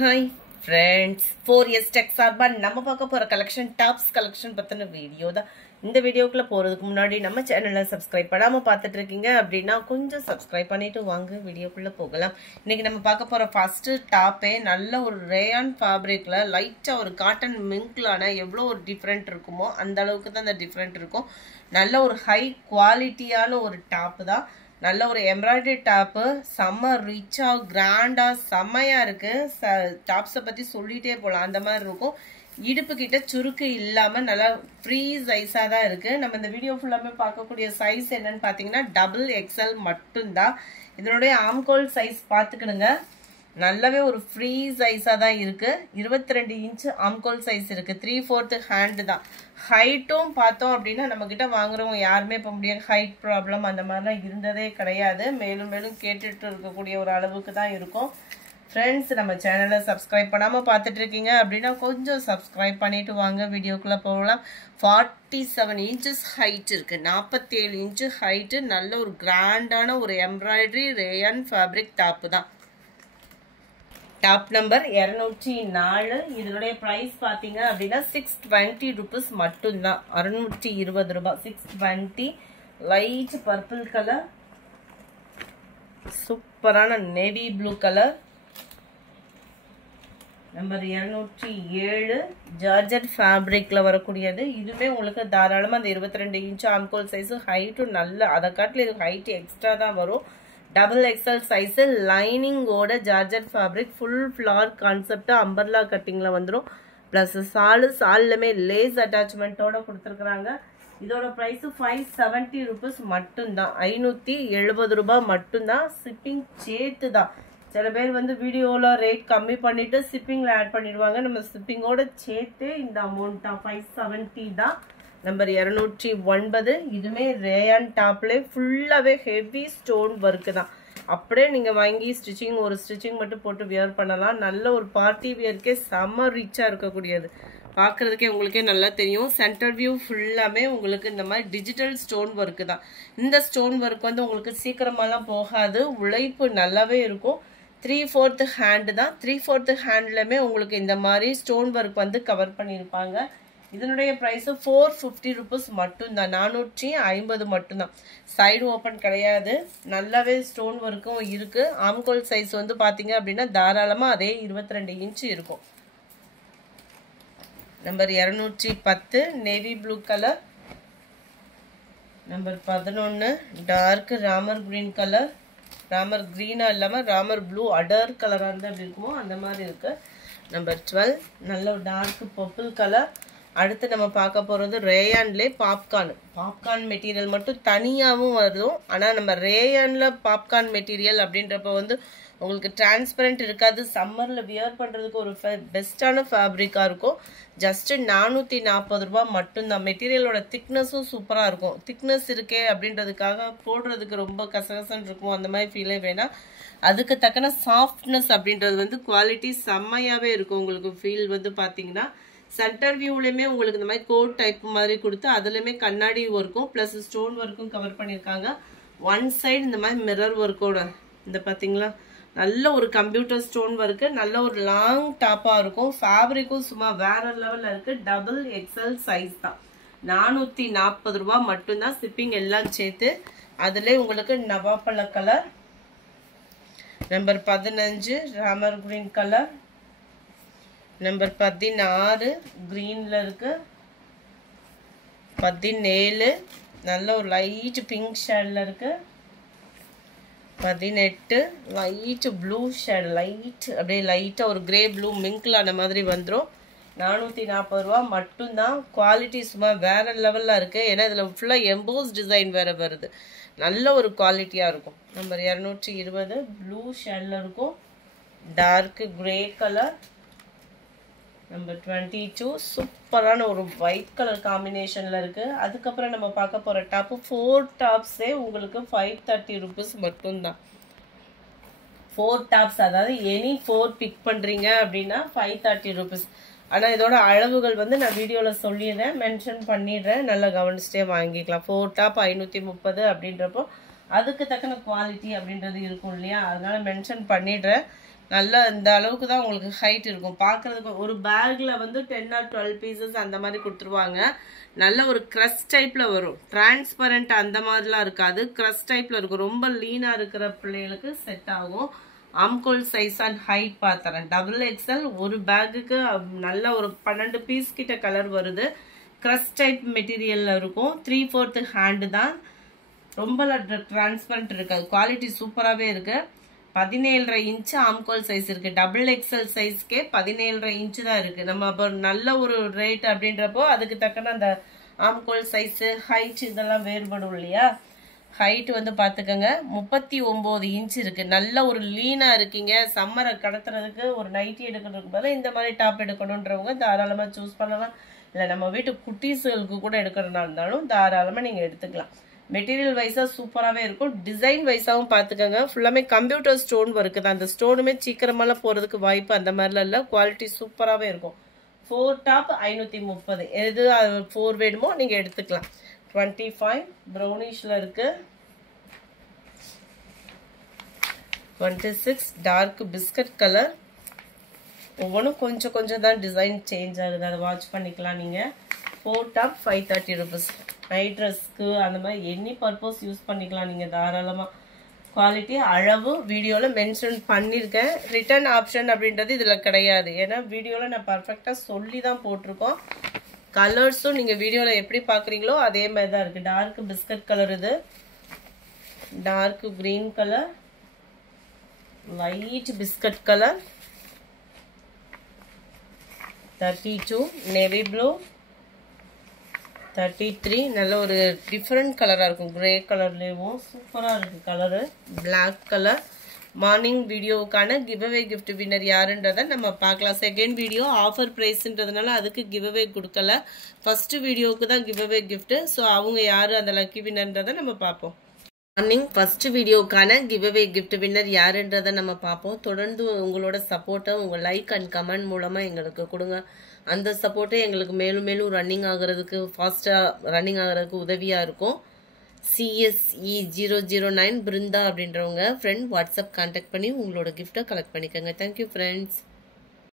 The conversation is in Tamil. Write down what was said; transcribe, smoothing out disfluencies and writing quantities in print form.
Hi friends, 4S Tech சார்பா நம்ம பார்க்க போற கலெக்ஷன் டாப்ஸ் கலெக்ஷன் பத்தின வீடியோ தான். இந்த வீடியோக்குள்ள போறதுக்கு முன்னாடி நம்ம சேனலை சப்ஸ்கிரைப் பண்ணாம பார்த்துட்டு இருக்கீங்க அப்படின்னா கொஞ்சம் சப்ஸ்கிரைப் பண்ணிட்டு வாங்க வீடியோக்குள்ள போகலாம். இன்னைக்கு நம்ம பார்க்க போற ஃபர்ஸ்ட் டாப்பே நல்ல ஒரு ரேயான் ஃபேப்ரிக்ல லைட்டா ஒரு காட்டன் மிங்க்லான எவ்வளவு ஒரு டிஃபரெண்ட் இருக்குமோ அந்த அளவுக்கு தான் அந்த டிஃபரெண்ட் இருக்கும். நல்ல ஒரு ஹை குவாலிட்டியான ஒரு டாப் தான். நல்ல ஒரு எம்ப்ராய்டரி டாப்பு, செம்ம ரிச்சா கிராண்டா செம்மையா இருக்கு. டாப்ஸை பத்தி சொல்லிட்டே போகலாம், அந்த மாதிரி இருக்கும். இடுப்பு கிட்ட சுருக்கு இல்லாம நல்லா ஃப்ரீ சைஸா தான் இருக்கு. நம்ம இந்த வீடியோ ஃபுல்லாமே பார்க்கக்கூடிய சைஸ் என்னன்னு பாத்தீங்கன்னா XXL மட்டும்தான். இதனுடைய ஆம்கோல் சைஸ் பாத்துக்கிடுங்க, நல்லாவே ஒரு ஃப்ரீ சைஸா தான் இருக்கு. 22 இன்ச் ஆம்கோல் சைஸ் இருக்கு. 3/4 ஹேண்ட் தான். ஹைட்டும் பார்த்தோம் அப்படின்னா நம்ம கிட்ட வாங்குறவங்க யாருமே இப்போ முடியாது, ஹைட் ப்ராப்ளம் அந்த மாதிரிலாம் இருந்ததே கிடையாது. மேலும் மேலும் கேட்டுட்டு இருக்கக்கூடிய ஒரு அளவுக்கு தான் இருக்கும். ஃப்ரெண்ட்ஸ், நம்ம சேனலை சப்ஸ்கிரைப் பண்ணாமல் பார்த்துட்டு இருக்கீங்க அப்படின்னா கொஞ்சம் சப்ஸ்கிரைப் பண்ணிட்டு வாங்க வீடியோக்குள்ளே போகலாம். 47 இன்ச்சஸ் ஹைட் இருக்கு, 47 இன்ச்சு ஹைட்டு. நல்ல ஒரு கிராண்டான ஒரு எம்ப்ராய்டரி ரேயான் ஃபேப்ரிக் டாப்பு தான். Top number 204. இதனுடைய பிரைஸ் பாத்தீங்க அப்படின்னா 620 ருபீஸ் மட்டும்தான். 620 ரூபாய். 620. லைட் பர்பிள் கலர், சூப்பரான navy blue colour. Number 207 georgette ஃபேப்ரிக்ல வரக்கூடியது. இதுவே உங்களுக்கு தாராளமா அந்த 22 இன்ச் ஆம்கோல் சைஸ், ஹைட்டும் நல்ல அதை காட்டில இது ஹைட் எக்ஸ்ட்ரா தான் வரும். XXL சைஸ், லைனிங்கோட georgette fabric, full flare concept, umbrella கட்டிங்ல வந்துடும். பிளஸ் சாலுமே லேஸ் அட்டாச்மெண்டோட கொடுத்துருக்குறாங்க. இதோட பிரைஸ் 570 ருபீஸ் மட்டும்தான். 570 ரூபாய் மட்டும்தான். ஷிப்பிங் சேர்த்து தான். சில பேர் வந்து வீடியோல ரேட் கம்மி பண்ணிட்டு ஷிப்பிங்ல ஆட் பண்ணிடுவாங்க. நம்ம ஷிப்பிங்கோட சேர்த்து இந்த அமௌண்ட் தான். 570 தான். நம்பர் 209. இதுமே ரேயான் டாப்ல ஃபுல்லாவே ஹெவி ஸ்டோன் ஒர்க் தான். அப்படியே நீங்க வாங்கி ஸ்டிச்சிங் ஒரு ஸ்டிச்சிங் மட்டும் போட்டு வியர் பண்ணலாம். நல்ல ஒரு பார்ட்டி வியர்க்கே செம்ம ரிச்சா இருக்கக்கூடியது. பார்க்கறதுக்கே உங்களுக்கே நல்லா தெரியும். சென்டர் வியூ ஃபுல்லாமே உங்களுக்கு இந்த மாதிரி டிஜிட்டல் ஸ்டோன் ஒர்க் தான். இந்த ஸ்டோன் ஒர்க் வந்து உங்களுக்கு சீக்கிரமாலாம் போகாது, உழைப்பு நல்லாவே இருக்கும். 3/4 ஹேண்ட் தான். 3/4 ஹேண்ட்லமே உங்களுக்கு இந்த மாதிரி ஸ்டோன் ஒர்க் வந்து கவர் பண்ணியிருப்பாங்க. இதனுடைய பிரைஸ் 450 ருபீஸ் மட்டும்தான். 450 மட்டும்தான். சைடு ஓப்பன் கிடையாது. நல்லாவே ஸ்டோன் ஒர்க்கும் இருக்கு. ஆம்கோல் சைஸ் வந்து பாத்தீங்க அப்படின்னா தாராளமா அதே 22 இன்ச் இருக்கும். Number 210 navy blue colour. Number 11 dark Ramar green colour. Ramar கிரீனா இல்லாம ராமர் ப்ளூ அடர் கலரா இருந்தா எப்படி இருக்குமோ அந்த மாதிரி இருக்கு. நம்பர் 12 நல்ல டார்க் பர்பிள் கலர். அடுத்து நம்ம பார்க்க போறது ரேயான்ல பாப்கார்ன் மெட்டீரியல் மட்டும் தனியாகவும் வரும். ஆனா நம்ம ரேயான்ல பாப்கார்ன் மெட்டீரியல் அப்படின்றப்ப வந்து உங்களுக்கு டிரான்ஸ்பரண்ட் இருக்காது. சம்மர்ல வியர் பண்றதுக்கு ஒரு பெஸ்டான ஃபேப்ரிக்கா இருக்கும். ஜஸ்ட் 440 ரூபாய் மட்டும்தான். மெட்டீரியலோட திக்னஸும் சூப்பரா இருக்கும். திக்னஸ் இருக்கே அப்படின்றதுக்காக போடுறதுக்கு ரொம்ப கசகசன்னு இருக்கும், அந்த மாதிரி ஃபீலே வேணாம். அதுக்கு தக்கன சாஃப்ட்னஸ் அப்படின்றது வந்து குவாலிட்டி செம்மையாவே இருக்கும். உங்களுக்கு ஃபீல் வந்து பாத்தீங்கன்னா சென்டர் வியூலயுமே உங்களுக்கு இந்த மாதிரி கோட் டைப் மாதிரி கொடுத்து அதுலயுமே கண்ணாடி ஒர்க்கும் பிளஸ் ஸ்டோன் ஒர்க்கும் கவர் பண்ணியிருக்காங்க. ஒன் சைடு இந்த மாதிரி மிரர் ஒர்க்கோட இந்த பாத்தீங்களா நல்ல ஒரு கம்ப்யூட்டர் ஸ்டோன் ஒர்க்கு. நல்ல ஒரு லாங் டாப்பா இருக்கும். ஃபேப்ரிக்கும் சும்மா வேற லெவல்ல இருக்கு. XXL சைஸ் தான். 440 ரூபாய் மட்டும்தான். ஷிப்பிங் எல்லாம் சேர்த்து. அதுல உங்களுக்கு நவாப்பழ colour. Number 15 Ramar green colour. Number 16 கிரீன்ல இருக்கு. 17 நல்ல ஒரு லைட் பிங்க் ஷேட்ல இருக்கு. 18 லைட் ப்ளூ ஷேட், லைட் அப்படியே லைட்டா ஒரு கிரே ப்ளூ மிங்க்லான மாதிரி வந்துடும். 440 ரூபாய் மட்டும்தான். குவாலிட்டி சும்மா வேற லெவல்ல இருக்கு. ஏன்னா இதுல ஃபுல்லா எம்போஸ் டிசைன் வேற வருது. நல்ல ஒரு குவாலிட்டியா இருக்கும். நம்பர் 220 ப்ளூ ஷேட்ல இருக்கும். Dark grey colour. நம்பர் 22 சூப்பரான ஒரு ஒயிட் கலர் காம்பினேஷன்ல இருக்கு. அதுக்கப்புறம் நம்ம பார்க்க போற டாப் 4 டாப்ஸே உங்களுக்கு 530 ருபீஸ் மட்டும்தான். 4 டாப்ஸ், அதாவது எனி 4 பிக் பண்றீங்க அப்படின்னா 530 ருபீஸ். ஆனா இதோட அளவுகள் வந்து நான் வீடியோல சொல்லிடுறேன், மென்ஷன் பண்ணிடுறேன், நல்லா கவனிச்சுட்டே வாங்கிக்கலாம். 4 டாப் 530 அப்படின்றப்போ அதுக்கு தக்கன குவாலிட்டி அப்படின்றது இருக்கும் இல்லையா, அதனால மென்ஷன் பண்ணிடுறேன். நல்ல இந்த அளவுக்கு தான் உங்களுக்கு ஹைட் இருக்கும். பார்க்கறதுக்கு ஒரு பேக்ல வந்து 10 or 12 பீசஸ் அந்த மாதிரி கொடுத்துருவாங்க. நல்ல ஒரு கிரஸ் டைப்ல வரும். டிரான்ஸ்பரண்ட் அந்த மாதிரிலாம் இருக்காது, கிரஸ் டைப்ல இருக்கும். ரொம்ப லீனா இருக்கிற பிள்ளைகளுக்கு செட் ஆகும். ஆம்கோல் சைஸ் அண்ட் ஹைட் பார்த்துறேன். XXL ஒரு பேக்குக்கு நல்ல ஒரு 12 பீஸ் கிட்ட கலர் வருது. கிரஸ் டைப் மெட்டீரியல்ல இருக்கும். 3/4 ஹேண்டு தான். ரொம்ப டிரான்ஸ்பரண்ட் இருக்காது. குவாலிட்டி சூப்பராகவே இருக்கு. 17.5 இன்ச்சு ஆம்கோல் சைஸ் இருக்கு. XXL சைஸ்க்கே 17.5 இன்ச்சு தான் இருக்கு. நம்ம அப்போ நல்ல ஒரு ரேட் அப்படின்றப்போ அதுக்கு தக்கன அந்த ஆம்கோல் சைஸு ஹைட் இதெல்லாம் வேறுபடும் இல்லையா. ஹைட் வந்து பார்த்துக்கோங்க 39 இன்ச் இருக்கு. நல்ல ஒரு லீனா இருக்கீங்க, சம்மரை கடத்துறதுக்கு ஒரு நைட்டி எடுக்கிறதுக்கு பதிலாக இந்த மாதிரி டாப் எடுக்கணுன்றவங்க தாராளமாக சூஸ் பண்ணலாம். இல்லை நம்ம வீட்டு குட்டீஸுகளுக்கு கூட எடுக்கிறதா இருந்தாலும் தாராளமாக நீங்கள் எடுத்துக்கலாம். மெட்டீரியல் வைஸாக சூப்பராகவே இருக்கும். டிசைன் வைஸாகவும் பார்த்துக்கோங்க. ஃபுல்லாமே கம்ப்யூட்டர் ஸ்டோன் ஒர்க்கு தான். அந்த ஸ்டோனுமே சீக்கிரமாலாம் போகிறதுக்கு வாய்ப்பு அந்த மாதிரிலாம் இல்லை. குவாலிட்டி சூப்பராகவே இருக்கும். 4 டாப் 530. எது 4 வேணுமோ நீங்கள் எடுத்துக்கலாம். 25 ப்ரௌனிஷில் இருக்குது. 26 டார்க் பிஸ்கட் கலர். ஒவ்வொன்றும் கொஞ்சம் கொஞ்சம் தான் டிசைன் சேஞ்ச் ஆகுது, அதை வாட்ச் பண்ணிக்கலாம் நீங்கள். 4 டாப் 530 rupees. நைட் ட்ரெஸ்க்கு அந்த மாதிரி எனி பர்பஸ் யூஸ் பண்ணிக்கலாம் நீங்கள் தாராளமாக. குவாலிட்டி அளவு வீடியோவில் மென்ஷன் பண்ணியிருக்கேன். ரிட்டர்ன் ஆப்ஷன் அப்படின்றது இதில் கிடையாது. ஏன்னா வீடியோவில் நான் பர்ஃபெக்டாக சொல்லி தான் போட்டிருக்கோம். கலர்ஸும் நீங்கள் வீடியோவில் எப்படி பார்க்குறீங்களோ அதே மாதிரி தான் இருக்குது. டார்க் பிஸ்கட் கலர், இது dark green colour, light biscuit colour, 32 navy blue, 33 நல்ல ஒரு டிஃப்ரெண்ட் கலராக இருக்கும். கிரே கலர்லேயும் சூப்பராக இருக்குது கலரு. Black colour. மார்னிங் வீடியோவுக்கான கிவ்அவே கிஃப்ட் வின்னர் யாருன்றதை நம்ம பார்க்கலாம். செகண்ட் வீடியோ ஆஃபர் ப்ரைஸ்ன்றதுனால அதுக்கு கிவ்அவே கொடுக்கல. ஃபஸ்ட்டு வீடியோவுக்கு தான் கிவ்அவே கிஃப்ட்டு. ஸோ அவங்க யார் அந்த லக்கி வின்னர்ன்றதை நம்ம பார்ப்போம். மார்னிங் ஃபஸ்ட்டு வீடியோக்கான கிவ்அவே கிஃப்ட் வின்னர் யாருன்றதை நம்ம பார்ப்போம். தொடர்ந்து உங்களோட சப்போர்ட்டை உங்கள் லைக் அண்ட் கமெண்ட் மூலமாக எங்களுக்கு கொடுங்க. அந்த சப்போர்ட்டை எங்களுக்கு மேலும் மேலும் ரன்னிங் ஆகிறதுக்கு, ஃபாஸ்ட்டாக ரன்னிங் ஆகிறதுக்கு உதவியாக இருக்கும். CSE 009 பிருந்தா அப்படின்றவங்க ஃப்ரெண்ட் வாட்ஸ்அப் கான்டாக்ட் பண்ணி உங்களோட கிஃப்ட்டை கலெக்ட் பண்ணிக்கோங்க. Thank you friends.